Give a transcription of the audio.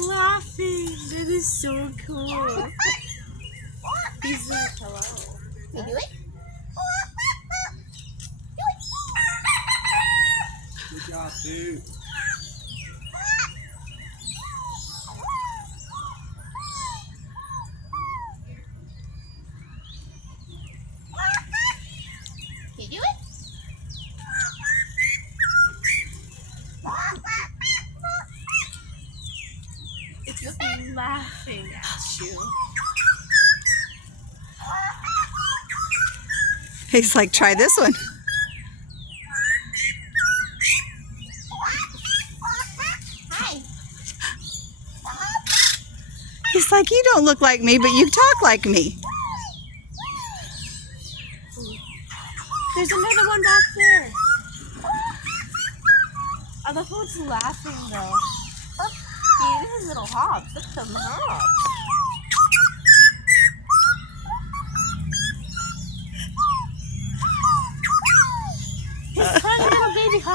laughing. That is so cool. He's like, hello. You do it? Good job, Sue. You do it? It's just laughing at you. He's like, try this one. Hi. He's like, you don't look like me, but you talk like me. There's another one back there. I love how it's laughing though. Hey, this is little hops. Look at them hops. He's trying to little baby hop.